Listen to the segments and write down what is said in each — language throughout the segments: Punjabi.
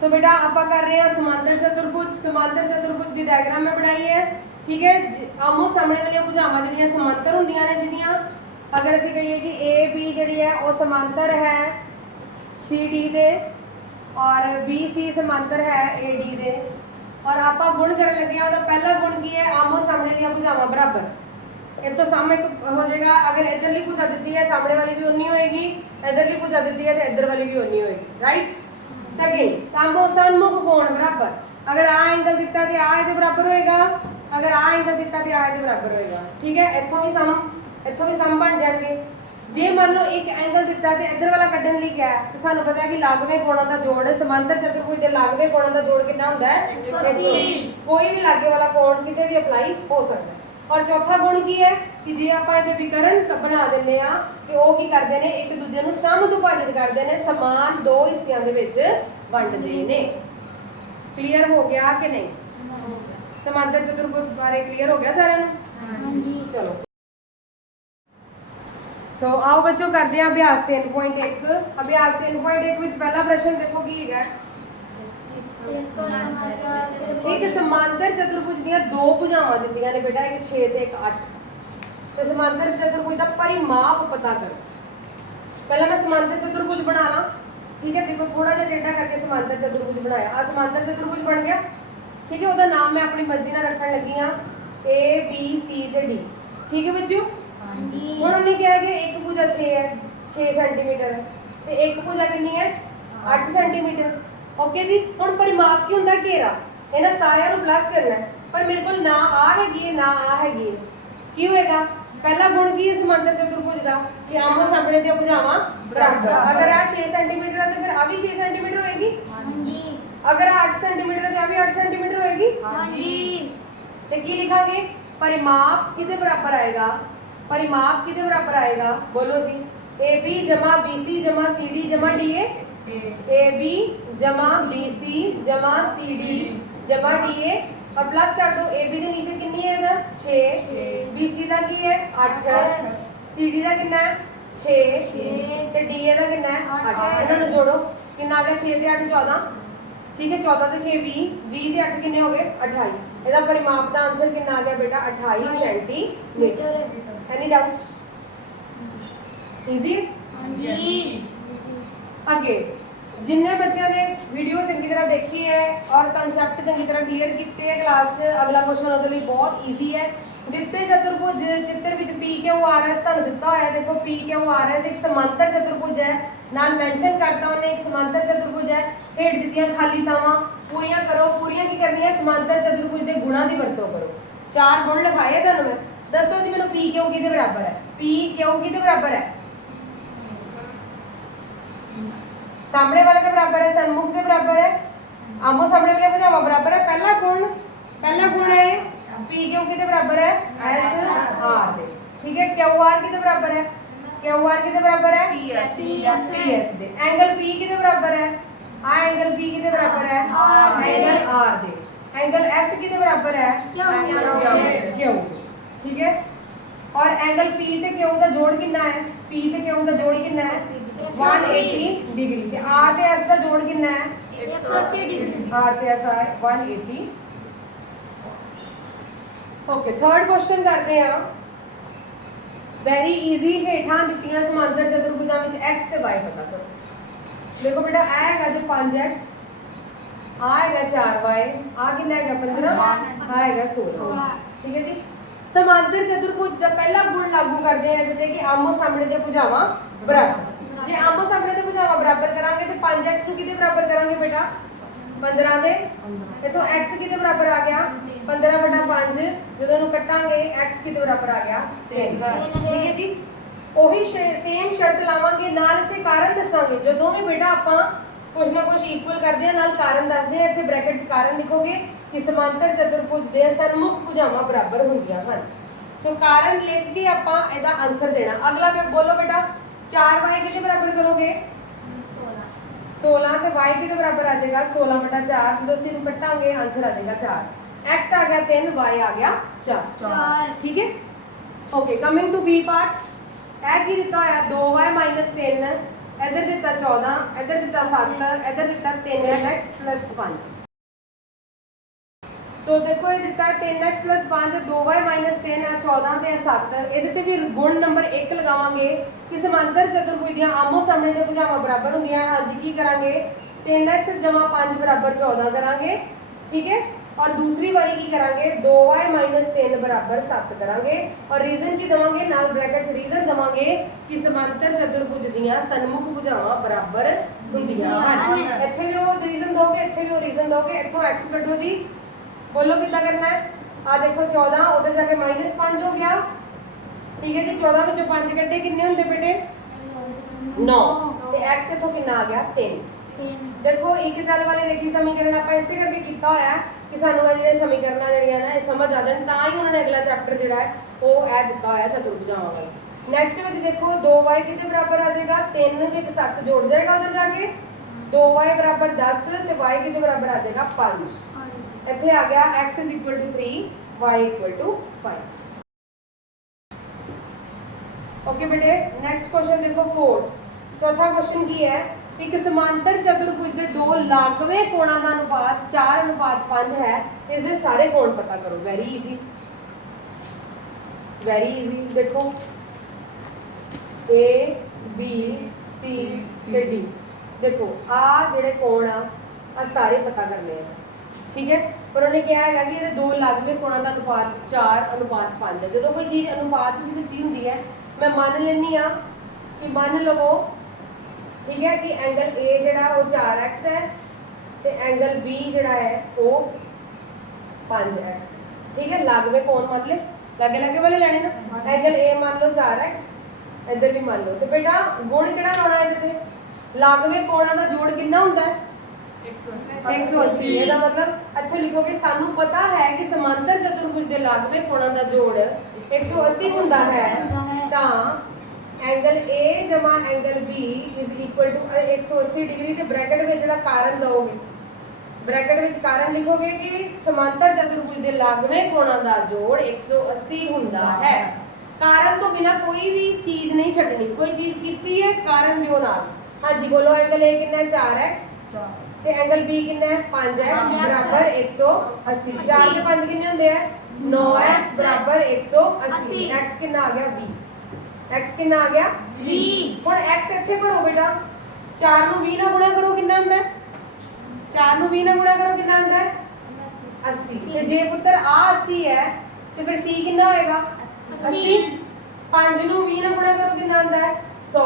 ਸੋ ਬੇਟਾ ਆਪਾਂ ਕਰ ਰਹੇ ਹਾਂ ਸਮਾਂਤਰ ਚਤੁਰਭੁਜ ਸਮਾਂਤਰ ਚਤੁਰਭੁਜ ਦੀ ਡਾਇਗਰਾਮ ਮੈਂ ਬਣਾਈ ਹੈ ਠੀਕ ਹੈ ਜ- ਆਮੋ ਸਾਹਮਣੇ ਵਾਲੀਆਂ ਭੁਜਾਵਾਂ ਜਿਹੜੀਆਂ ਸਮਾਂਤਰ ਹੁੰਦੀਆਂ ਨੇ ਜਿਹਦੀਆਂ ਅਗਰ ਅਸੀਂ ਕਹੀਏ ਕਿ ਏ ਬੀ ਜਿਹੜੀ ਹੈ ਉਹ ਸਮਾਂਤਰ ਹੈ ਸੀ ਡੀ ਦੇ ਔਰ ਬੀ ਸੀ ਸਮਾਂਤਰ ਹੈ ਏ ਡੀ ਦੇ ਔਰ ਆਪਾਂ ਗੁਣ ਕਰਨ ਲੱਗੇ ਹਾਂ ਉਹਦਾ ਪਹਿਲਾ ਗੁਣ ਕੀ ਹੈ ਆਮੋ ਸਾਹਮਣੇ ਦੀਆਂ ਭੁਜਾਵਾਂ ਬਰਾਬਰ ਇਹ ਤੋਂ ਸਾਹਮਣੇ ਇੱਕ ਹੋ ਜਾਏਗਾ ਅਗਰ ਇਧਰਲੀ ਭੁਜਾ ਦਿੱਤੀ ਹੈ ਸਾਹਮਣੇ ਵਾਲੀ ਵੀ ਉਨੀ ਹੋਏਗੀ ਇਧਰਲੀ ਭੁਜਾ ਦਿੱਤੀ ਹੈ ਤੇ ਇਧਰ ਵਾਲੀ ਵੀ ਉਨੀ ਹੋਏਗੀ ਰਾਈਟ ਸੈਕਿੰਡ ਸਾਹਮੋ ਸਨਮੁਖ ਕੋਣ ਬਰਾਬਰ। ਅਗਰ ਆ ਐਂਗਲ ਦਿੱਤਾ ਤੇ ਆ ਇਹਦੇ ਬਰਾਬਰ ਹੋਏਗਾ। ਅਗਰ ਆ ਐਂਗਲ ਦਿੱਤਾ ਤੇ ਆ ਇਹਦੇ ਬਰਾਬਰ ਹੋਏਗਾ। ਠੀਕ ਹੈ? ਇੱਥੋਂ ਵੀ ਸਮ ਇੱਥੋਂ ਵੀ ਸਮ ਬਣ ਜਾਣਗੇ। ਜੇ ਮੰਨ ਲਓ ਇੱਕ ਐਂਗਲ ਦਿੱਤਾ ਤੇ ਇੱਧਰ ਵਾਲਾ ਕੱਢਣ ਲਈ ਕਿਹਾ ਤੇ ਸਾਨੂੰ ਪਤਾ ਹੈ ਕਿ ਲਾਗਵੇਂ ਕੋਣਾਂ ਦਾ ਜੋੜ ਸਮਾਂਤਰ ਚਤੁਰਭੁਜ ਦੇ ਲਾਗਵੇਂ ਕੋਣਾਂ ਦਾ ਜੋੜ ਕਿੰਨਾ ਹੁੰਦਾ ਹੈ? 180 ਕੋਈ ਵੀ ਲਾਗੇ ਵਾਲਾ ਕੋਣ ਕਿਤੇ ਵੀ ਅਪਲਾਈ ਹੋ ਸਕਦਾ ਹੈ। ਔਰ ਚੌਥਾ ਗੁਣ ਕੀ ਹੈ ਕਿ ਜੇ ਆਪਾਂ ਇਹਦੇ ਵਿਕਰਨ ਬਣਾ ਦਿੰਦੇ ਆ ਤੇ ਉਹ ਕੀ ਕਰਦੇ ਨੇ? ਇੱਕ ਦੂਜੇ ਨੂੰ ਸਮਦੁਭਾਜਿਤ ਕਰਦੇ ਨੇ ਸਮਾਨ ਦੋ ਹਿੱਸਿਆਂ ਦੇ ਵਿੱਚ ਵੰਡਦੇ ਨੇ। ਕਲੀਅਰ ਹੋ ਗਿਆ ਕਿ ਨਹੀਂ? ਸਮਾਂਤਰ ਚਤੁਰਭੁਜ ਬਾਰੇ ਕਲੀਅਰ ਹੋ ਗਿਆ ਸਾਰਿਆਂ ਨੂੰ? ਹਾਂਜੀ। ਚਲੋ। ਸੋ ਆਓ ਬੱਚੋ ਕਰਦੇ ਹਾਂ ਅਭਿਆਸ 3.1 ਅਭਿਆਸ 3.1 ਵਿੱਚ ਪਹਿਲਾ ਪ੍ਰਸ਼ਨ ਦੇਖੋ ਕੀ ਹੈਗਾ। ਇੱਕ ਸਮਾਂਤਰ ਚਤੁਰਭੁਜ ਦੀਆਂ ਦੋ ਭੁਜਾਵਾਂ ਦਿੱਤੀਆਂ ਨੇ ਬੇਟਾ ਇੱਕ 6 ਤੇ ਇੱਕ 8 ਤੇ ਸਮਾਂਤਰ ਚਤੁਰਭੁਜ ਦਾ ਪਰਿਮਾਪ ਪਤਾ ਕਰੋ। ਪਹਿਲਾਂ ਮੈਂ ਸਮਾਂਤਰ ਚਤੁਰਭੁਜ ਬਣਾ ਲਾਂ। ਠੀਕ ਹੈ ਦੇਖੋ ਥੋੜਾ ਜਿਹਾ ਟੇਢਾ ਕਰਕੇ ਸਮਾਂਤਰ ਚਤੁਰਭੁਜ ਬਣਾਇਆ। ਆ ਸਮਾਂਤਰ ਚਤੁਰਭੁਜ ਬਣ ਗਿਆ। ਠੀਕ ਹੈ ਉਹਦਾ ਨਾਮ ਮੈਂ ਆਪਣੀ ਮਰਜ਼ੀ ਨਾਲ ਰੱਖਣ ਲੱਗੀ ਆ A B C ਤੇ D ਠੀਕ ਹੈ ਬੱਚਿਓ? ਹਾਂਜੀ। ਹੁਣ ਉਹਨੇ ਕਿਹਾ ਕਿ ਇੱਕ ਭੁਜਾ 6 ਹੈ 6 ਸੈਂਟੀਮੀਟਰ। ਤੇ ਇੱਕ ਭੁਜਾ ਕਿੰਨੀ ਹੈ? 8 ਸੈਂਟੀਮੀਟਰ। ਓਕੇ ਜੀ ਹੁਣ ਪਰਿਮਾਪ ਕੀ ਹੁੰਦਾ ਘੇਰਾ? ਇਹਨਾਂ ਸਾਰਿਆਂ ਨੂੰ ਪਲੱਸ ਕਰਨਾ ਹੈ। ਪਰ ਮੇਰੇ ਕੋਲ ਨਾ ਆ ਹੈਗੀ ਹੈ ਨਾ ਆ ਹੈਗੀ ਹੈ। ਕੀ ਹੋਏਗਾ? ਪਹਿਲਾ ਗੁਣ ਕੀ ਹੈ ਸਮਾਂਤਰ ਚਤੁਰਭੁਜ ਦਾ ਕਿ ਆਮੋ ਸਾਹਮਣੇ ਦੀਆਂ ਭੁਜਾਵਾਂ ਬਰਾਬਰ ਅਗਰ ਆ 6 ਸੈਂਟੀਮੀਟਰ ਹੈ ਤੇ ਫਿਰ ਆ ਵੀ 6 ਸੈਂਟੀਮੀਟਰ ਹੋਏਗੀ? ਹਾਂਜੀ। ਅਗਰ ਆ 8 ਸੈਂਟੀਮੀਟਰ ਹੈ ਤੇ ਆ ਵੀ 8 ਸੈਂਟੀਮੀਟਰ ਹੋਏਗੀ? ਹਾਂਜੀ। ਤੇ ਕੀ ਲਿਖਾਂਗੇ? ਪਰਿਮਾਪ ਕਿਹਦੇ ਬਰਾਬਰ ਆਏਗਾ? ਪਰਿਮਾਪ ਕਿਹਦੇ ਬਰਾਬਰ ਆਏਗਾ? ਬੋਲੋ ਜੀ। AB ਜਮਾ BC ਜਮਾ CD ਜਮਾ DA AB ਜਮਾ BC ਜਮਾ CD ਜਮਾ DA और प्लस कर दो AB ਦੇ ਨੀਚੇ ਕਿੰਨੀ ਹੈ ਇਹਦਾ 6 BC ਦਾ ਕੀ ਹੈ 8 CD ਦਾ ਕਿੰਨਾ ਹੈ 6 ਤੇ DA ਦਾ ਕਿੰਨਾ ਹੈ 8 ਇਹਨਾਂ ਨੂੰ ਜੋੜੋ ਕਿੰਨਾ ਆ ਗਿਆ 6 ਤੇ 8 14 ਠੀਕ ਹੈ 14 ਤੇ 6 20 20 ਤੇ 8 ਕਿੰਨੇ ਹੋ ਗਏ 28 ਇਹਦਾ ਪਰਿਮਾਪ ਦਾ ਆਨਸਰ ਕਿੰਨਾ ਆ ਗਿਆ ਬੇਟਾ 28 ਸੈਂਟੀਮੀਟਰ ਐਨੀ ਡਾਊਟ ਈਜ਼ੀ ਹਾਂਜੀ ਅੱਗੇ ਜਿੰਨੇ ਬੱਚਿਆਂ ਨੇ ਵੀਡੀਓ ਚੰਗੀ ਤਰ੍ਹਾਂ ਦੇਖੀ ਹੈ ਔਰ ਕਨਸੈਪਟ ਚੰਗੀ ਤਰ੍ਹਾਂ ਕਲੀਅਰ ਕੀਤੇ ਹੈ ਕਲਾਸ 'ਚ, ਅਗਲਾ ਕੁਐਸਚਨ ਉਹਦੇ ਲਈ ਬਹੁਤ ਈਜ਼ੀ ਹੈ। ਦਿੱਤੇ ਚਤੁਰਭੁਜ ਚਿੱਤਰ ਵਿੱਚ ਪੀ ਕਿਉਂ ਆ ਰਿਹਾ ਤੁਹਾਨੂੰ ਦਿੱਤਾ ਹੋਇਆ ਦੇਖੋ ਪੀ ਕਿਉਂ ਆ ਰਿਹਾ ਇੱਕ ਸਮਾਂਤਰ ਚਤੁਰਭੁਜ ਹੈ। ਨਾਲ ਮੈਂਸ਼ਨ ਕਰਤਾ ਉਹਨੇ, ਇੱਕ ਸਮਾਂਤਰ ਚਤੁਰਭੁਜ ਹੈ। ਹੇਠ ਦਿੱਤੀਆਂ ਖਾਲੀ ਥਾਵਾਂ। ਪੂਰੀਆਂ ਕਰੋ। ਪੂਰੀਆਂ ਕੀ ਕਰਨੀਆਂ ਸਮਾਂਤਰ ਚਤੁਰਭੁਜ ਦੇ ਗੁਣਾਂ ਦੀ ਵਰਤੋਂ ਕਰੋ। ਚਾਰ ਗੁਣ ਲਿਖਾਏ ਤੁਹਾਨੂੰ ਮੈਂ। ਦੱਸੋ ਜੀ ਮੈਨੂੰ ਪੀ ਕਿਉਂ ਕਿਹਦੇ ਬਰਾਬਰ ਹੈ? ਪੀ ਕਿਉਂ ਕਿਹਦੇ ਬਰਾਬਰ ਹੈ? ਸਾਹਮਣੇ ਵਾਲੇ ਦੇ ਬਰਾਬਰ ਹੈ ਸਨਮੁਖ ਦੇ ਬਰਾਬਰ ਹੈ। ਆਮੋ ਸਾਹਮਣੇ ਵਾਲੇ ਭੁਜਾਵਾਂ ਬਰਾਬਰ ਹੈ। ਪਹਿਲਾ ਗੁਣ ਪਹਿਲਾ ਗੁਣ ਹੈ ਪੀ ਕਿਉ ਕਿਹਦੇ ਬਰਾਬਰ ਹੈ। ਐਸ ਆਰ ਦੇ। ਠੀਕ ਹੈ? ਕਿਉ ਆਰ ਕਿਹਦੇ ਬਰਾਬਰ ਹੈ। ਕਿਉ ਆਰ ਕਿਹਦੇ ਬਰਾਬਰ ਹੈ। ਪੀ ਐਸ ਦੇ। ਐਂਗਲ ਪੀ ਕਿਹਦੇ ਬਰਾਬਰ ਹੈ। ਆ ਐਂਗਲ ਪੀ ਕਿਹਦੇ ਬਰਾਬਰ ਹੈ। ਦੇ। ਐਂਗਲ ਆਰ ਦੇ। ਐਂਗਲ ਐਸ ਕਿਹਦੇ ਬਰਾਬਰ ਹੈ। ਕਿਉਂ ਕਿਉ ਠੀਕ ਹੈ? ਔਰ ਐਂਗਲ P ਤੇ Q ਦਾ ਜੋੜ ਕਿੰਨਾ ਹੈ? P ਤੇ Q ਦਾ ਜੋੜ ਕਿੰਨਾ ਹੈ? 180 ਡਿਗਰੀ ਤੇ R ਤੇ S ਦਾ ਜੋੜ ਕਿੰਨਾ ਹੈ? 180 ਡਿਗਰੀ R ਤੇ S ਹੈ 180 ਓਕੇ ਥਰਡ ਕੁਐਸਚਨ ਕਰਦੇ ਆ ਵੈਰੀ ਈਜ਼ੀ ਹੇਠਾਂ ਦਿੱਤੀਆਂ ਸਮਾਂਤਰ ਚਤੁਰਭੁਜਾਂ ਵਿੱਚ x ਤੇ y ਪਤਾ ਕਰੋ। ਦੇਖੋ ਬੇਟਾ ਇਹ ਹੈਗਾ ਜੋ 5x ਆ ਹੈਗਾ 4y ਆ ਕਿੰਨਾ ਹੈਗਾ 15 ਆ ਹੈਗਾ 16 ਠੀਕ ਹੈ ਜੀ? ਸਮਾਂਤਰ ਚਤੁਰਭੁਜ ਦਾ ਪਹਿਲਾ ਗੁਣ ਲਾਗੂ ਕਰਦੇ ਆ ਜਿੱਤੇ ਕਿ ਆਮੋ ਸਾਹਮਣੇ ਦੇ ਭੁਜਾਵਾਂ ਬਰਾਬਰ। ਜੇ ਆਮੋ ਸਾਹਮਣੇ ਦੇ ਭੁਜਾਵਾਂ ਬਰਾਬਰ ਕਰਾਂਗੇ ਤੇ 5x ਨੂੰ ਕਿਹਦੇ ਬਰਾਬਰ ਕਰਾਂਗੇ ਬੇਟਾ? 15 ਦੇ। ਇਥੋਂ x ਕਿਹਦੇ ਬਰਾਬਰ ਆ ਗਿਆ? 15 ਬਟਾ 5 ਜਦੋਂ ਇਹਨੂੰ ਕੱਟਾਂਗੇ x ਕਿਹਦੇ ਬਰਾਬਰ ਆ ਗਿਆ? 3 ਠੀਕ ਹੈ ਜੀ? ਉਹੀ ਸੇਮ ਸ਼ਰਤ ਲਾਵਾਂਗੇ। ਨਾਲ ਇੱਥੇ ਕਾਰਨ ਦੱਸਾਂਗੇ। ਜਦੋਂ ਵੀ ਬੇਟਾ ਆਪਾਂ ਕੁਝ ਨਾ ਕੁਝ ਇਕੁਅਲ ਕਰਦੇ ਆ ਨਾਲ ਕਾਰਨ ਦੱਸਦੇ ਆ ਇੱਥੇ ਬ੍ਰੈਕਟ 'ਚ ਕਾਰਨ ਲਿਖੋਗੇ ਕਿ ਸਮਾਂਤਰ ਚਤੁਰਭੁਜ ਦੇ ਸਨਮੁਖ ਭੁਜਾਵਾਂ ਬਰਾਬਰ ਹੁੰਦੀਆਂ ਹਨ। ਸੋ ਕਾਰਨ ਲਿਖ ਕੇ ਆਪਾਂ ਇਹਦਾ ਆਨਸਰ ਦੇਣਾ। ਅਗਲਾ ਫਿਰ ਬੋਲੋ ਬੇਟਾ। 4y ਕਿਹਦੇ ਬਰਾਬਰ ਕਰੋਗੇ? 16 ਤੇ y ਕਿਹਦੇ ਬਰਾਬਰ ਆ ਜਾਏਗਾ? 16 ਬਟਾ 4 ਜਦੋਂ ਅਸੀਂ ਇਹਨੂੰ ਕੱਟਾਂਗੇ ਆਨਸਰ ਆ ਜਾਏਗਾ 4 x ਆ ਗਿਆ 3 y ਆ ਗਿਆ 4 ਚਾਰ। ਠੀਕ ਹੈ? Okay coming to b part ਇਹ ਕੀ ਦਿੱਤਾ ਹੋਇਆ? 2y 3 ਇੱਧਰ ਦਿੱਤਾ 14 ਇੱਧਰ ਦਿੱਤਾ 7 ਇੱਧਰ ਦਿੱਤਾ 3x 5 ਸੋ ਦੇਖੋ ਇਹ ਦਿੱਤਾ 10x 5 2y 3 ਆ 14 ਤੇ 7 ਇਹਦੇ ਤੇ ਵੀ ਗੁਣ ਨੰਬਰ 1 ਲਗਾਵਾਂਗੇ ਕਿ ਸਮਾਂਤਰ ਚਤੁਰਭੁਜ ਦੀਆਂ ਆਮੋ ਸਾਹਮਣੇ ਦੇ ਭੁਜਾਵਾਂ ਬਰਾਬਰ ਹੁੰਦੀਆਂ ਹਨ। ਹਾਂਜੀ ਕੀ ਕਰਾਂਗੇ? 3x 5 ਬਰਾਬਰ 14 ਕਰਾਂਗੇ ਠੀਕ ਹੈ? ਔਰ ਦੂਸਰੀ ਵਾਰੀ ਕੀ ਕਰਾਂਗੇ? 2y 3 ਬਰਾਬਰ 7 ਕਰਾਂਗੇ। ਔਰ ਰੀਜ਼ਨ ਕੀ ਦਵਾਂਗੇ? ਨਾਲ ਬ੍ਰੈਕਟ 'ਚ ਰੀਜ਼ਨ ਦਵਾਂਗੇ ਕਿ ਸਮਾਂਤਰ ਚਤੁਰਭੁਜ ਦੀਆਂ ਸਨਮੁਖ ਭੁਜਾਵਾਂ ਬਰਾਬਰ ਹੁੰਦੀਆਂ ਹਨ। ਇੱਥੇ ਵੀ ਉਹ ਰੀਜ਼ਨ ਦੋਗੇ ਇੱਥੇ ਵੀ ਉਹ ਰੀਜ਼ਨ ਦੋਗੇ ਇੱਥੋਂ x ਕੱਢੋ ਜੀ। ਬੋਲੋ ਕਿੱਦਾਂ ਕਰਨਾ ਹੈ? ਆ ਦੇਖੋ 14 ਉਧਰ ਜਾ ਕੇ -5 ਹੋ ਗਿਆ। ਠੀਕ ਹੈ ਜੀ 14 ਵਿੱਚੋਂ 5 ਕੱਢੇ ਕਿੰਨੇ ਹੁੰਦੇ ਬੇਟੇ? 9 ਤੇ x ਇੱਥੋਂ ਕਿੰਨਾ ਆ ਗਿਆ? 3 ਦੇਖੋ ਇੱਕ ਚੱਲ ਵਾਲੇ ਰੇਖੀ ਸਮੀਕਰਨ ਆਪਾਂ ਇਸੇ ਕਰਕੇ ਕੀਤਾ ਹੋਇਆ ਕਿ ਸਾਨੂੰ ਇਹ ਜਿਹੜੇ ਸਮੀਕਰਨਾਂ ਜਿਹੜੀਆਂ ਨਾ ਇਹ ਸਮਝ ਆ ਜਾਣ ਤਾਂ ਹੀ ਉਹਨਾਂ ਨੇ ਅਗਲਾ ਚੈਪਟਰ ਜਿਹੜਾ ਹੈ ਉਹ ਇਹ ਦਿੱਤਾ ਹੋਇਆ ਚਤੁਰਭੁਜਾਵਾਂ ਵਾਲਾ। ਨੈਕਸਟ ਵਿੱਚ ਦੇਖੋ 2y ਕਿਤੇ ਬਰਾਬਰ ਆ ਜਾਏਗਾ 3 ਵਿੱਚ 7 ਜੋੜ ਜਾਏਗਾ ਉਧਰ ਜਾ ਕੇ। 2y ਬਰਾਬਰ 10 ਤੇ y ਕਿਤੇ ਬਰਾਬਰ ਆ ਜਾਏਗਾ 5 ਇੱਥੇ ਆ ਗਿਆ x 3 y 5 ਓਕੇ ਬੇਟੇ ਨੈਕਸਟ ਕੁਐਸਚਨ ਦੇਖੋ 4th ਚੌਥਾ ਕੁਐਸਚਨ ਕੀ ਹੈ? ਇੱਕ ਸਮਾਂਤਰ ਚਤੁਰਭੁਜ ਦੇ ਦੋ ਲਾਗਵੇਂ ਕੋਣਾਂ ਦਾ ਅਨੁਪਾਤ 4 ਅਨੁਪਾਤ 5 ਹੈ, ਇਸ ਦੇ ਸਾਰੇ ਕੋਣ ਪਤਾ ਕਰੋ। ਵੈਰੀ ਈਜ਼ੀ ਵੈਰੀ ਈਜ਼ੀ ਦੇਖੋ। A, B, C ਤੇ D. ਦੇਖੋ ਆ ਜਿਹੜੇ ਕੋਣ ਆ ਆ ਸਾਰੇ ਪਤਾ ਕਰਨੇ ਆ। ਠੀਕ ਹੈ? ਪਰ ਉਹਨੇ ਕਿਹਾ ਹੈਗਾ ਕਿ ਇਹਦੇ ਦੋ ਲਾਗਵੇਂ ਕੋਣਾਂ ਦਾ ਅਨੁਪਾਤ 4 ਅਨੁਪਾਤ 5 ਹੈ। ਜਦੋਂ ਕੋਈ ਚੀਜ਼ ਅਨੁਪਾਤ ਵਿੱਚ ਦਿੱਤੀ ਹੁੰਦੀ ਹੈ ਮੈਂ ਮੰਨ ਲੈਣੀ ਆ ਕਿ ਮੰਨ ਲਵੋ ਠੀਕ ਹੈ ਕਿ ਐਂਗਲ A ਜਿਹੜਾ ਉਹ 4x ਹੈ ਤੇ ਐਂਗਲ B ਜਿਹੜਾ ਹੈ ਉਹ 5x ਠੀਕ ਹੈ ਲਾਗਵੇਂ ਕੋਣ ਮੰਨ ਲੈ? ਲਾਗੇ ਲਾਗੇ ਵਾਲੇ ਲੈਣੇ ਨਾ? ਐਂਗਲ A ਮੰਨ ਲਓ 4x ਇੱਧਰ ਵੀ ਮੰਨ ਲਓ। ਤੇ ਬੇਟਾ ਗੁਣ ਕਿਹੜਾ ਲਾਉਣਾ ਇਹਦੇ ਤੇ? ਲਾਗਵੇਂ ਕੋਣਾਂ ਦਾ ਜੋੜ ਕਿੰਨਾ ਹੁੰਦਾ ਹੈ? 180 ਇਹਦਾ ਮਤਲਬ ਇੱਥੇ ਲਿਖੋਗੇ, ਸਾਨੂੰ ਪਤਾ ਹੈ ਕਿ ਸਮਾਂਤਰ ਚਤੁਰਭੁਜ ਦੇ ਲਾਗਵੇਂ ਕੋਣਾਂ ਦਾ ਜੋੜ 180 ਹੁੰਦਾ ਹੈ। ਤਾਂ angle A angle B 180 degree ਤੇ ਬ੍ਰੈਕਟ ਵਿੱਚ ਜਿਹੜਾ ਕਾਰਨ ਦਓਗੇ, ਬ੍ਰੈਕਟ ਵਿੱਚ ਕਾਰਨ ਲਿਖੋਗੇ ਕਿ ਸਮਾਂਤਰ ਚਤੁਰਭੁਜ ਦੇ ਲਾਗਵੇਂ ਕੋਣਾਂ ਦਾ ਜੋੜ 180 ਹੁੰਦਾ ਹੈ। ਕਾਰਨ ਤੋਂ ਬਿਨਾ ਕੋਈ ਵੀ ਚੀਜ਼ ਨਹੀਂ ਛੱਡਣੀ। ਕੋਈ ਚੀਜ਼ ਕੀਤੀ ਹੈ, ਕਾਰਨ ਦਿਓ ਨਾਲ। ਹਾਂਜੀ, ਬੋਲੋ, ਐਂਗਲ A ਕਿੰਨਾ ਹੈ? 4x ਤੇ ਐਂਗਲ B ਕਿੰਨਾ ਹੈ? 5x ਬਰਾਬਰ 180 4 ਤੇ 5 ਕਿੰਨੇ ਹੁੰਦੇ ਆ 9x ਬਰਾਬਰ 180 x ਕਿੰਨਾ ਆ ਗਿਆ? 20 x ਕਿੰਨਾ ਆ ਗਿਆ? ਵੀਹ। ਹੁਣ x ਇੱਥੇ ਭਰੋ ਬੇਟਾ। 4 ਨੂੰ 20 ਨਾਲ ਗੁਣਾ ਕਰੋ ਕਿੰਨਾ ਹੁੰਦਾ ਹੈ? 4 ਨੂੰ 20 ਨਾਲ ਗੁਣਾ ਕਰੋ ਕਿੰਨਾ ਹੁੰਦਾ ਹੈ? 80 ਤੇ ਜੇ ਪੁੱਤਰ ਆ 80 ਹੈ ਤੇ ਫਿਰ c ਕਿੰਨਾ ਹੋਏਗਾ? 80 5 ਨੂੰ 20 ਨਾਲ ਗੁਣਾ ਕਰੋ ਕਿੰਨਾ ਹੁੰਦਾ ਹੈ? 100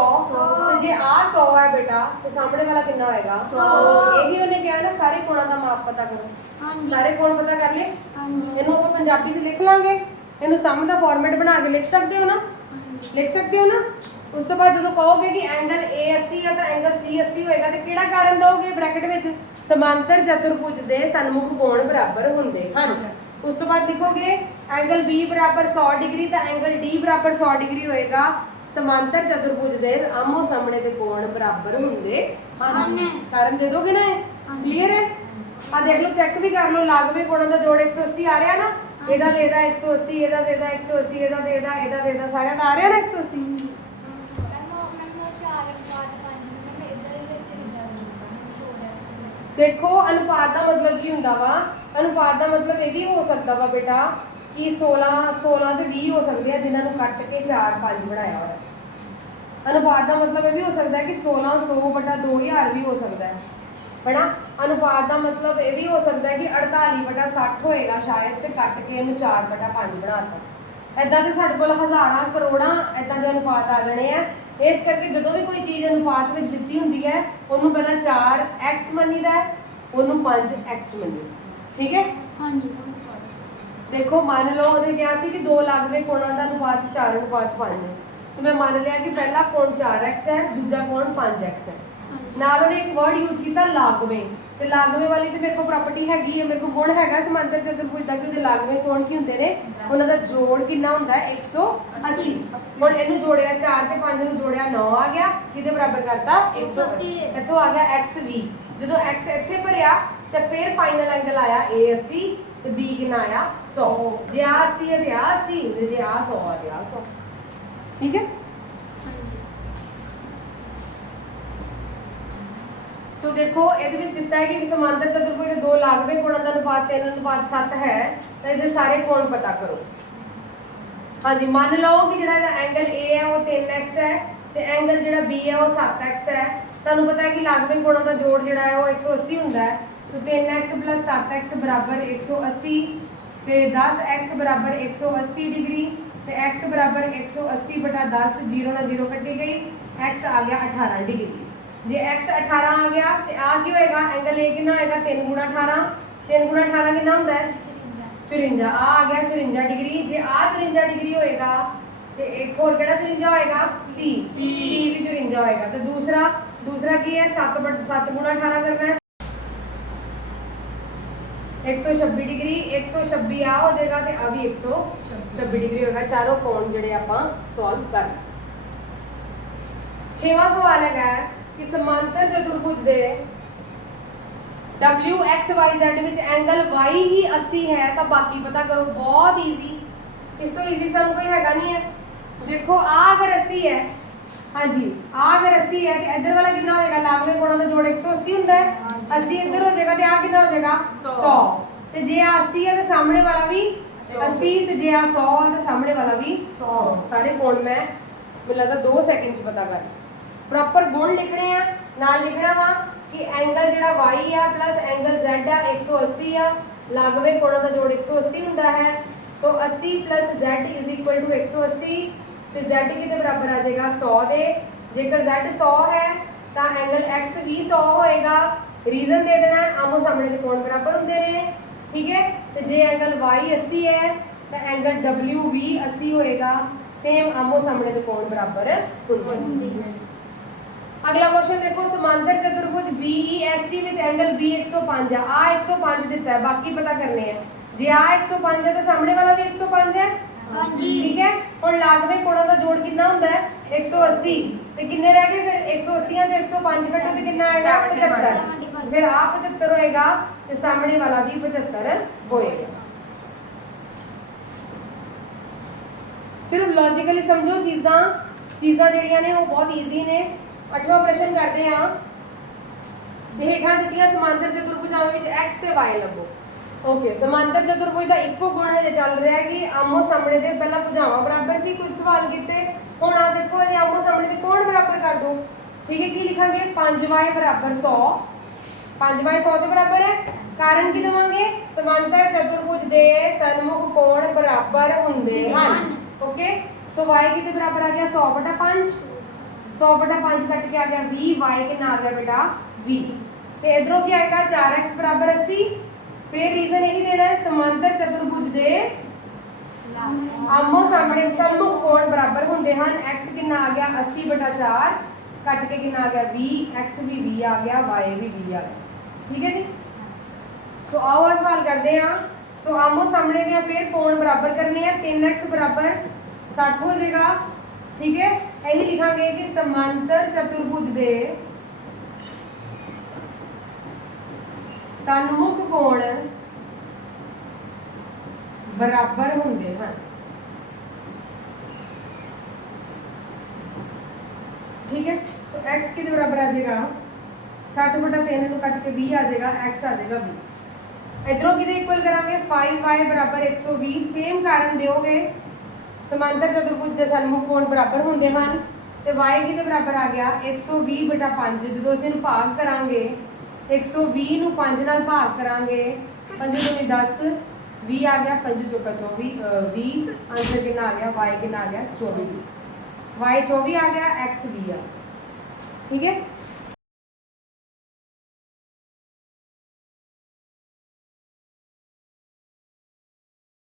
ਤੇ ਜੇ ਆ 100 ਹੈ ਬੇਟਾ ਤੇ ਸਾਹਮਣੇ ਵਾਲਾ ਕਿੰਨਾ ਹੋਏਗਾ? ਸੌ। ਇਹੀ ਉਹਨੇ ਕਿਹਾ ਨਾ ਸਾਰੇ ਕੋਣਾਂ ਦਾ ਮਾਪ ਪਤਾ ਕਰੋ। ਸਾਰੇ ਕੋਣ ਪਤਾ ਕਰ ਲਏ? ਇਹਨੂੰ ਆਪਾਂ ਪੰਜਾਬੀ 'ਚ ਲਿਖ ਲਾਂਗੇ। ਇਹਨੂੰ ਸਮ ਦਾ ਫਾਰਮੈਟ ਬਣਾ ਕੇ ਲਿਖ ਸਕਦੇ ਹੋ ਨਾ? ਲਿਖ ਸਕਦੇ ਹੋ ਨਾ? ਉਸ ਤੋਂ ਬਾਅਦ ਜਦੋਂ ਕਹੋਗੇ ਕਿ ਐਂਗਲ A 80 ਹੈ ਤਾਂ ਐਂਗਲ C 80 ਹੋਏਗਾ ਤੇ ਕਿਹੜਾ ਕਾਰਨ ਦਓਗੇ ਬ੍ਰੈਕਟ ਵਿੱਚ? ਸਮਾਂਤਰ ਚਤੁਰਭੁਜ ਦੇ ਸਨਮੁਖ ਕੋਣ ਬਰਾਬਰ ਹੁੰਦੇ ਹਨ। ਉਸ ਤੋਂ ਬਾਅਦ ਲਿਖੋਗੇ ਐਂਗਲ B ਬਰਾਬਰ 100 ਡਿਗਰੀ ਤਾਂ ਐਂਗਲ D 100 ਡਿਗਰੀ ਹੋਏਗਾ। ਸਮਾਂਤਰ ਚਤੁਰਭੁਜ ਦੇ ਆਮੋ ਸਾਹਮਣੇ ਦੇ ਕੋਣ ਬਰਾਬਰ ਹੁੰਦੇ ਹਨ। ਹਨ। ਕਾਰਨ ਦੇ ਦੋਗੇ ਨਾ ਇਹ? ਹਾਂਜੀ। ਕਲੀਅਰ ਹੈ? ਆ ਦੇਖ ਲਓ ਚੈੱਕ ਵੀ ਕਰ ਲਓ ਲਾਗਵੇਂ ਕੋਣਾਂ ਦਾ ਜੋੜ 180 ਆ ਰਿਹਾ ਨਾ? ਇਹਦਾ ਦੇ ਇਹਦਾ 180 ਇਹਦਾ ਦੇ ਇਹਦਾ 180 ਇਹਦਾ ਦੇ ਇਹਦਾ ਇਹਦਾ ਦੇ ਇਹਦਾ ਸਾਰਿਆਂ ਦਾ ਆ ਰਿਹਾ ਨਾ 180 ਦੇਖੋ ਅਨੁਪਾਤ ਦਾ ਮਤਲਬ ਕੀ ਹੁੰਦਾ ਵਾ? ਅਨੁਪਾਤ ਦਾ ਮਤਲਬ ਇਹ ਵੀ ਹੋ ਸਕਦਾ ਵਾ ਬੇਟਾ ਕਿ 16 16 ਤੇ 20 ਹੋ ਸਕਦੇ ਆ ਜਿਨ੍ਹਾਂ ਨੂੰ ਕੱਟ ਕੇ 4 5 ਬਣਾਇਆ ਹੋਇਆ। ਅਨੁਪਾਤ ਦਾ ਮਤਲਬ ਇਹ ਵੀ ਹੋ ਸਕਦਾ ਹੈ ਕਿ 1600 ਬਟਾ 2000 ਵੀ ਹੋ ਸਕਦਾ ਹੈ। ਹੈਨਾ? ਅਨੁਪਾਤ ਦਾ ਮਤਲਬ ਇਹ ਵੀ ਹੋ ਸਕਦਾ ਹੈ ਕਿ 48 ਬਟਾ 60 ਹੋਏਗਾ ਸ਼ਾਇਦ ਤੇ ਕੱਟ ਕੇ ਇਹਨੂੰ 4 ਬਟਾ 5 ਬਣਾਤਾ ਐਦਾਂ ਤੇ ਸਾਡੇ ਕੋਲ ਹਜ਼ਾਰਾਂ ਕਰੋੜਾਂ ਐਦਾਂ ਦੇ ਅਨੁਪਾਤ ਆ ਜਾਣੇ ਆ। ਇਸ ਕਰਕੇ ਜਦੋਂ ਵੀ ਕੋਈ ਚੀਜ਼ ਅਨੁਪਾਤ ਵਿੱਚ ਦਿੱਤੀ ਹੁੰਦੀ ਹੈ ਉਹਨੂੰ ਪਹਿਲਾਂ 4x ਮੰਨੀਦਾ ਹੈ ਉਹਨੂੰ 5x ਮੰਨੀਦਾ ਠੀਕ ਹੈ? ਦੇਖੋ ਮੰਨ ਲਓ ਉਹਨੇ ਕਿਹਾ ਸੀ ਕਿ ਦੋ ਲਾਗਵੇਂ ਕੋਣਾਂ ਦਾ ਅਨੁਪਾਤ 4 ਅਨੁਪਾਤ 5 ਹੈ ਤੇ ਮੈਂ ਮੰਨ ਲਿਆ ਕਿ ਪਹਿਲਾ ਕੋਣ 4x ਹੈ ਦੂਜਾ ਕੋਣ 5x ਹੈ। ਨਾਲ ਉਹਨੇ ਇੱਕ ਵਰਡ ਯੂਜ਼ ਕੀਤਾ ਲਾਗਵੇਂ। ਤੇ ਲਾਗਵੇਂ ਵਾਲੀ ਤੇ ਮੇਰੇ ਕੋਲ ਪ੍ਰਾਪਰਟੀ ਹੈਗੀ ਹੈ ਮੇਰੇ ਕੋਲ ਗੁਣ ਹੈਗਾ ਸਮਾਂਤਰ ਚਤੁਰਭੁਜ ਦਾ ਕਿ ਉਹਦੇ ਲਾਗਵੇਂ ਕੋਣ ਕੀ ਹੁੰਦੇ ਨੇ ਉਹਨਾਂ ਦਾ ਜੋੜ ਕਿੰਨਾ ਹੁੰਦਾ ਹੈ? 180 ਹੁਣ ਇਹਨੂੰ ਜੋੜਿਆ 4 ਤੇ 5 ਨੂੰ ਜੋੜਿਆ 9 ਆ ਗਿਆ ਕਿਹਦੇ ਬਰਾਬਰ ਕਰਤਾ? 180 ਇੱਥੋਂ ਆ ਗਿਆ x ਵੀ ਜਦੋਂ x ਇੱਥੇ ਭਰਿਆ ਤੇ ਫਿਰ ਫਾਈਨਲ ਐਂਗਲ ਆਇਆ a 80 ਤੇ b ਕਿੰਨਾ ਆਇਆ? 100 ਜੇ ਆ 80 ਹੈ ਤੇ ਆ 80 ਤੇ ਜੇ ਆ 100 ਆ ਤੇ ਆ 100 ਠੀਕ ਹੈ? ਸੋ ਦੇਖੋ, ਇਹਦੇ ਵਿੱਚ ਦਿੱਤਾ ਹੈ ਕਿ ਸਮਾਂਤਰ ਚਤੁਰਭੁਜ ਦੇ ਦੋ ਲਾਗਵੇਂ ਕੋਣਾਂ ਦਾ ਅਨੁਪਾਤ 3 ਅਨੁਪਾਤ 7 ਹੈ। ਤਾਂ ਇਹਦੇ ਸਾਰੇ ਕੋਣ ਪਤਾ ਕਰੋ। ਹਾਂਜੀ, ਮੰਨ ਲਓ ਕਿ ਜਿਹੜਾ ਇਹਦਾ ਐਂਗਲ A ਹੈ, ਉਹ 3x ਹੈ, ਤੇ ਐਂਗਲ ਜਿਹੜਾ B ਹੈ, ਉਹ 7x ਹੈ। ਤੁਹਾਨੂੰ ਪਤਾ ਹੈ ਕਿ ਲਾਗਵੇਂ ਕੋਣਾਂ ਦਾ ਜੋੜ ਜਿਹੜਾ ਹੈ, ਉਹ 180 ਹੁੰਦਾ ਹੈ। ਤਾਂ 3x 7x ਬਰਾਬਰ 180 ਤੇ 10x ਬਰਾਬਰ 180 ਡਿਗਰੀ ਤੇ x ਬਰਾਬਰ 180 ਬਟਾ 10 0 ਨਾਲ 0 ਕੱਟੀ ਗਈ x ਆ ਗਿਆ 18 ਡਿਗਰੀ। ਜੇ x 18 ਆ ਗਿਆ ਤੇ ਆ ਕੀ ਹੋਏਗਾ? ਐਂਗਲ A ਕਿੰਨਾ ਹੋਏਗਾ? 3 ਗੁਣਾ 18 3 ਗੁਣਾ 18 ਕਿੰਨਾ ਹੁੰਦਾ ਹੈ? 54 ਆ ਆ ਗਿਆ 54 ਡਿਗਰੀ। ਜੇ ਆ 54 ਡਿਗਰੀ ਹੋਏਗਾ ਤੇ ਇੱਕ ਹੋਰ ਕਿਹੜਾ 54 ਹੋਏਗਾ? C C ਵੀ 54 ਹੋਏਗਾ। ਤੇ ਦੂਸਰਾ ਦੂਸਰਾ ਕੀ ਹੈ? 7 7 ਗੁਣਾ 18 ਕਰਨਾ ਹੈ। 126 ਡਿਗਰੀ 126 ਆ ਹੋ ਜਾਏਗਾ ਤੇ ਆ ਵੀ 126 ਡਿਗਰੀ ਹੋਏਗਾ। ਚਾਰੋਂ ਕੋਣ ਜਿਹੜੇ ਆਪਾਂ ਸੋਲਵ ਕਰ ਛੇਵਾਂ ਸਵਾਲ ਹੈਗਾ ਕਿ ਸਮਾਂਤਰ ਚਤੁਰਭੁਜ ਦੇ W ਵਿੱਚ ਐਂਗਲ Y ਹੀ 80 ਹੈ, ਤਾਂ ਬਾਕੀ ਪਤਾ ਕਰੋ, ਬਹੁਤ ਈਜ਼ੀ ਇਸ ਤੋਂ ਈਜ਼ੀ ਸਮ ਕੋਈ ਹੈਗਾ ਨਹੀਂ ਹੈ। ਦੇਖੋ, ਆ ਅਗਰ 80 ਹੈ, ਹਾਂਜੀ, ਆ ਅਗਰ 80 ਹੈ, ਤੇ ਇੱਧਰ ਵਾਲਾ ਕਿੰਨਾ ਹੋਏਗਾ? ਲਾਗਵੇਂ ਕੋਣਾਂ ਦਾ ਜੋੜ 180 ਹੁੰਦਾ ਹੈ। 80 ਇੱਧਰ ਹੋ ਜਾਏਗਾ ਤੇ ਆ ਕਿੰਨਾ ਹੋ ਜਾਏਗਾ? ਸੌ। 100 ਤੇ ਜੇ ਆ 80 ਹੈ ਤੇ ਸਾਹਮਣੇ ਵਾਲਾ ਵੀ ਸੌ। 80 ਤੇ ਜੇ ਆ 100 ਹੈ ਤੇ ਸਾਹਮਣੇ ਵਾਲਾ ਵੀ 100 ਸਾਰੇ ਕੋਣ ਮੈਂ ਮੈਨੂੰ ਲੱਗਦਾ 2 ਸੈਕਿੰਡ ਚ ਪਤਾ ਕਰ ਪ੍ਰੋਪਰ ਗੁਣ ਲਿਖਣੇ ਆ ਨਾਲ ਲਿਖਣਾ ਵਾ ਕਿ ਐਂਗਲ ਜਿਹੜਾ y ਆ ਪਲੱਸ ਐਂਗਲ z ਆ 180 ਆ ਲਾਗਵੇਂ ਕੋਣਾਂ ਦਾ ਜੋੜ 180 ਹੁੰਦਾ ਹੈ। ਸੋ 80 z 180 ਤੇ z ਕਿਤੇ ਬਰਾਬਰ ਆ ਜਾਏਗਾ 100 ਦੇ। ਜੇਕਰ z 100 ਹੈ ਤਾਂ ਐਂਗਲ x ਵੀ 100 ਹੋਏਗਾ। ਰੀਜ਼ਨ ਦੇ ਦੇਣਾ ਹੈ, ਆਮੋ ਸਾਹਮਣੇ ਦੇ ਕੋਣ ਬਰਾਬਰ ਹੁੰਦੇ ਨੇ। ਠੀਕ ਹੈ? ਤੇ ਜੇ ਐਂਗਲ y 80 ਹੈ ਤਾਂ ਐਂਗਲ w ਵੀ 80 ਹੋਏਗਾ। ਸੇਮ ਆਮੋ ਸਾਹਮਣੇ ਦੇ ਕੋਣ ਬਰਾਬਰ ਹੁੰਦੇ ਨੇ। ਅਗਲਾ ਕੁਐਸਚਨ ਦੇਖੋ ਸਮਾਂਤਰ ਚਤੁਰਭੁਜ BEST ਵਿੱਚ ਐਂਗਲ B 105 ਆ। ਆ 105 ਦਿੱਤਾ ਹੈ ਬਾਕੀ ਪਤਾ ਕਰਨੇ ਆ। ਜੇ ਆ 105 ਹੈ ਤਾਂ ਸਾਹਮਣੇ ਵਾਲਾ ਵੀ 105 ਹੈ। ਹਾਂਜੀ। ਠੀਕ ਹੈ? ਹੁਣ ਲਾਗਵੇਂ ਕੋਣਾਂ ਦਾ ਜੋੜ ਕਿੰਨਾ ਹੁੰਦਾ ਹੈ? 180 ਤੇ ਕਿੰਨੇ ਰਹਿ ਗਏ ਫਿਰ? 180 ਤੋਂ 105 ਕੱਟੋ ਤੇ ਕਿੰਨਾ ਆਏਗਾ? 75 ਫਿਰ ਆਪ 75 ਹੋਏਗਾ ਤੇ ਸਾਹਮਣੇ ਵਾਲਾ ਵੀ 75 ਹੋਏਗਾ। ਸਿਰਫ ਲੌਜੀਕਲੀ ਸਮਝੋ ਚੀਜ਼ਾਂ ਚੀਜ਼ਾਂ ਜਿਹੜੀਆਂ ਨੇ ਉਹ ਬਹੁਤ ਈਜ਼ੀ ਨੇ। ਅਠਵਾਂ ਪ੍ਰਸ਼ਨ ਕਰਦੇ ਆ ਹੇਠਾਂ ਦਿੱਤੀਆਂ ਸਮਾਂਤਰ ਚਤੁਰਭੁਜਾਵਾਂ ਵਿੱਚ x ਤੇ y ਲੱਭੋ। ਓਕੇ ਸਮਾਂਤਰ ਚਤੁਰਭੁਜ ਦਾ ਇੱਕੋ ਗੁਣ ਹਜੇ ਚੱਲ ਰਿਹਾ ਕਿ ਆਮੋ ਸਾਹਮਣੇ ਦੇ ਪਹਿਲਾਂ ਭੁਜਾਵਾਂ ਬਰਾਬਰ ਸੀ, ਕੁਝ ਸਵਾਲ ਕੀਤੇ। ਹੁਣ ਆ ਦੇਖੋ ਇਹ ਆਮੋ ਸਾਹਮਣੇ ਦੇ ਕੋਣ ਬਰਾਬਰ ਕਰ ਦੋ ਠੀਕ ਹੈ, ਕੀ ਲਿਖਾਂਗੇ? 5y 100 5 ਬਾਈ 100 ਦੇ ਬਰਾਬਰ ਹੈ। ਕਾਰਨ ਕੀ ਦਵਾਂਗੇ? ਸਮਾਂਤਰ ਚਤੁਰਭੁਜ ਦੇ ਸਨਮੁਖ ਕੋਣ ਬਰਾਬਰ ਹੁੰਦੇ ਹਨ? ਓਕੇ? ਸੋ y ਕਿਤੇ ਬਰਾਬਰ ਆ ਗਿਆ? 100/5 100/5 ਕੱਟ ਕੇ ਆ ਗਿਆ 20 y ਕਿੰਨਾ ਆ ਗਿਆ ਬੇਟਾ? 20 ਤੇ ਇਧਰੋਂ ਕੀ ਆਏਗਾ? 4x 80 ਫਿਰ ਰੀਜ਼ਨ ਇਹੀ ਦੇਣਾ ਹੈ ਸਮਾਂਤਰ ਚਤੁਰਭੁਜ ਦੇ ਆਮੋ ਸਾਹਮਣੇ ਸਨਮੁਖ ਕੋਣ ਬਰਾਬਰ ਹੁੰਦੇ ਹਨ? x ਕਿੰਨਾ ਆ ਗਿਆ? 80/4 ਕੱਟ ਕੇ ਕਿੰਨਾ ਆ ਗਿਆ? 20 x ਵੀ 20 ਆ ਗਿਆ y ਵੀ 20 ਆ ਗਿਆ। ਠੀਕ ਹੈ ਜੀ ਸੋ ਆਓ ਆਹ ਸਵਾਲ ਕਰਦੇ ਹਾਂ ਸੋ ਆਮੋ ਸਾਹਮਣੇ ਦੀਆਂ ਫਿਰ ਕੋਣ ਬਰਾਬਰ ਕਰਨੇ ਆ 3x ਬਰਾਬਰ 60 ਹੋ ਜਾਏਗਾ ਠੀਕ ਹੈ ਇਹੀ ਲਿਖਾਂਗੇ ਕਿ ਸਮਾਂਤਰ ਚਤੁਰਭੁਜ ਦੇ ਸਨਮੁਖ ਕੋਣ ਬਰਾਬਰ ਹੁੰਦੇ ਹਨ ਠੀਕ ਹੈ ਸੋ x ਕਿਹਦੇ ਬਰਾਬਰ ਆ ਜਾਏਗਾ 60 ਬਟਾ 3 ਨੂੰ ਕੱਟ ਕੇ 20 ਆ ਜਾਏਗਾ x ਆ ਜਾਏਗਾ 20 ਇਧਰੋਂ ਕਿਹਦੇ ਇਕੁਅਲ ਕਰਾਂਗੇ? 5y ਬਰਾਬਰ 120 ਸੇਮ ਕਾਰਨ ਦਿਓਗੇ। ਸਮਾਂਤਰ ਚਤੁਰਭੁਜ ਦੇ ਸਨਮੁਖ ਕੋਣ ਬਰਾਬਰ ਹੁੰਦੇ ਹਨ? ਤੇ y ਕਿਹਦੇ ਬਰਾਬਰ ਆ ਗਿਆ? 120 ਬਟਾ 5 ਜਦੋਂ ਅਸੀਂ ਇਹਨੂੰ ਭਾਗ ਕਰਾਂਗੇ 120 ਨੂੰ 5 ਨਾਲ ਭਾਗ ਕਰਾਂਗੇ 5 ਦੁਨੀ 10 20 ਆ ਗਿਆ 5 ਚੌਕਾ 24 ਅ, 20 ਆਨਸਰ ਕਿੰਨਾ ਆ ਗਿਆ? Y ਕਿੰਨਾ ਆ ਗਿਆ? 24 y 24 ਆ ਗਿਆ x 20 ਆ। ਠੀਕ ਹੈ?